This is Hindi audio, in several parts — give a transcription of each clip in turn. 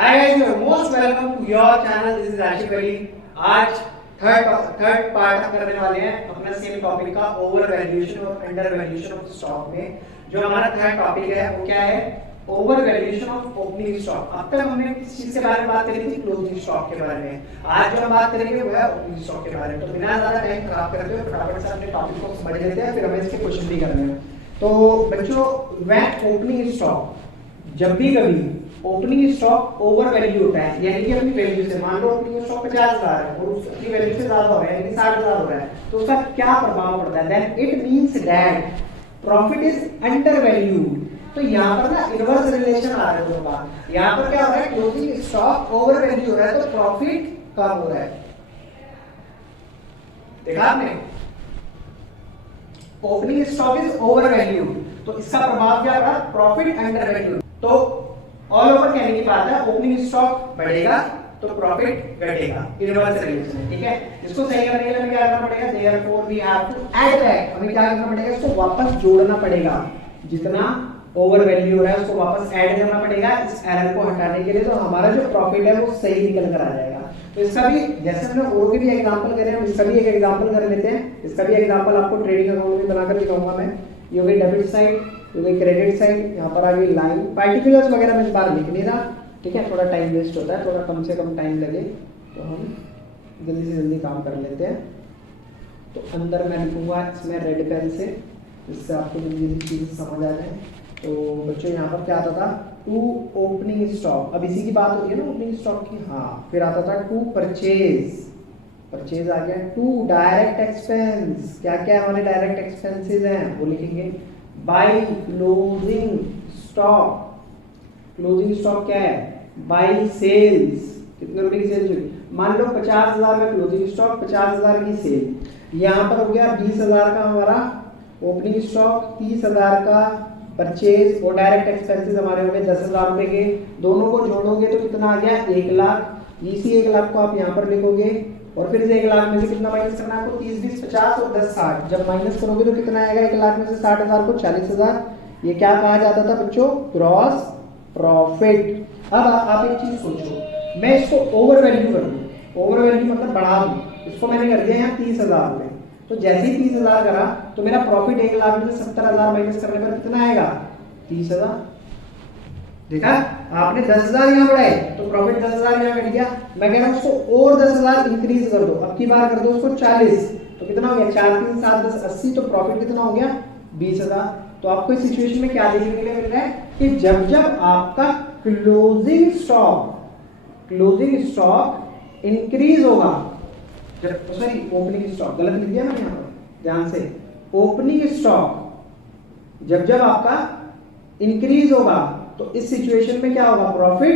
Hi guys, you are most welcome to your channel. This is Rashid Ali. आज थर्ड पार्ट हम करने वाले हैं अपना सेम टॉपिक का ओवर वैल्यूएशन और अंडर वैल्यूएशन ऑफ स्टॉक में। जो हमारा थर्ड टॉपिक है वो क्या है? Over valuation of opening stock. अब तक हमने किस चीज के बारे में बात करी थी? क्लोजिंग स्टॉक के बारे में। आज जो हम बात करेंगे वो है ओपनिंग स्टॉक के बारे में। तो बिना ज्यादा टाइम खराब करते हुए फटाफट से अपने टॉपिक को समझ लेते हैं, फिर हमें इसके क्वेश्चन भी करने हैं। तो बच्चों, व्हेन ओपनिंग स्टॉक, जब भी कभी ओपनिंग स्टॉक ओवर वैल्यू होता है, यानी कि अपनी वैल्यू से, मान लो ओपनिंग स्टॉक 50,000 है और उसकी वैल्यू से ज्यादा हो रहा है, यानी 60,000 हो रहा है, तो उसका क्या प्रभाव पड़ता है? Then it means that profit is under value. तो यहाँ पर ना इनवर्स रिलेशन आ रहा है दोनों का। यहाँ पर क्या हो रहा है? क्लोजिंग स्टॉक ओवर वैल्यू हो रहा है तो प्रॉफिट कम हो रहा है। देखा आपने? Opening stock is over value, तो इसका प्रभाव क्या पड़ा? Profit under value. तो ऑल ओवर कहने की बात है, ओपनिंग स्टॉक बढ़ेगा तो प्रॉफिट घटेगा, इनवर्स रिलेशन है, ठीक है। इसको सही करने के लिए हमें क्या करना पड़ेगा? Therefore we have to add back, हमें क्या करना पड़ेगा? इसको वापस जोड़ना पड़ेगा, जितना ओवर वैल्यू हो रहा है उसको वापस ऐड करना पड़ेगा इस एरर को हटाने के लिए, तो हमारा जो प्रॉफिट है वो सही निकल कर आ जाएगा। तो इसका भी, जैसे हमने और के भी एग्जांपल करे, हम इसका भी एक एग्जांपल कर लेते हैं। इसका भी एग्जांपल आपको ट्रेडिंग अकाउंट में बनाकर दिखाऊंगा मैं। ये हो गई डेबिट साइड, ये हो गई क्रेडिट साइड, यहाँ पर आ गई लाइन। पार्टिकुलर्स वगैरह मैं इस बार लिख नहीं रहा, ठीक है, थोड़ा टाइम वेस्ट होता है, थोड़ा कम से कम टाइम लगे तो हम जल्दी से जल्दी काम कर लेते हैं। तो अंदर मैं लिखूंगा इसमें रेड पेन से, जिससे आपको जल्दी जल्दी चीज़ समझ आ जाए। तो बच्चों यहाँ पर क्या आता था? टू ओपनिंग स्टॉक, अब इसी की बात होती है ना ओपनिंग स्टॉक की, हाँ। फिर आता था टू परचेज, परचेज आ गया। टू डायरेक्ट एक्सपेंस, क्या क्या हमारे डायरेक्ट एक्सपेंसेस हैं वो लिखेंगे। By closing stock, closing stock क्या है? बाय सेल्स, कितने रुपए की सेल्स हुई? मान लो 50,000 का क्लोजिंग स्टॉक, 50,000 की सेल। यहाँ पर हो गया 20,000 का हमारा ओपनिंग स्टॉक, 30,000 का परचेज, और डायरेक्ट एक्सपेंसेस हमारे हो गए 10,000 रुपए के। दोनों को जोड़ोगे तो कितना आ गया? 1 लाख। इसी 1 लाख को आप यहाँ पर लिखोगे और फिर से 1 लाख में से कितना माइनस करना है आपको? 30, 20, 50 और 10, 60। जब माइनस करोगे तो कितना आएगा? 1 लाख में से 60,000 को 40,000। ये क्या कहा जाता था बच्चों? Gross profit. अब आप एक चीज सोचो, मैं इसको ओवर वैल्यू कर दूं, ओवर वैल्यू मतलब बढ़ा दूं, इसको मैंने कर दिया यहाँ 30,000 में। तो जैसे ही 30,000 करा तो मेरा प्रॉफिट 1 लाख में से 70,000 माइनस करने पर कितना आएगा? 30,000। देखा आपने? 10,000 यहाँ बढ़ाए तो प्रॉफिट 10,000 यहाँ घट गया। मैं कह रहा हूँ उसको और 10,000 इंक्रीज कर दो, अब की बार कर दो उसको 40, तो कितना हो गया? 4, 3, 7, 10, 80। तो प्रॉफिट कितना हो गया? 20,000। तो आपको इस सिचुएशन में क्या देखने के लिए मिल रहा है कि जब जब आपका क्लोजिंग स्टॉक इंक्रीज होगा, जब, सॉरी, ओपनिंग स्टॉक गलत लिख दिया मैंने यहाँ पर, ध्यान से। ओपनिंग स्टॉक जब जब आपका इंक्रीज होगा तो इस सिचुएशन में क्या होगा? प्रॉफिट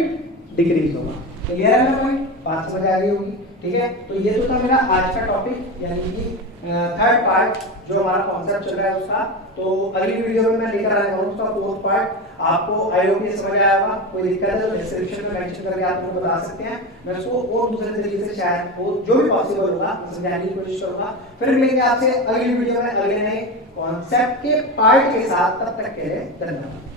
डिक्रीज होगा। क्लियर है ना पॉइंट? बात समझ आ गई होगी, ठीक है। तो ये तो था मेरा आज का टॉपिक, यानी कि थर्ड पार्ट जो हमारा कॉन्सेप्ट चल रहा है उसका। तो अगली वीडियो में मैं लेकर आया हूँ उसका फोर्थ पार्ट। आपको आई होप ये समझ आया होगा। कोई दिक्कत है तो डिस्क्रिप्शन में मेंशन करके आप मुझे बता सकते हैं, मैं उसको और दूसरे तरीके से शायद वो जो भी पॉसिबल होगा समझाने की कोशिश करूंगा। फिर मिलेंगे आपसे अगली वीडियो में अगले नए कॉन्सेप्ट के पार्ट के साथ। तब तक के लिए धन्यवाद।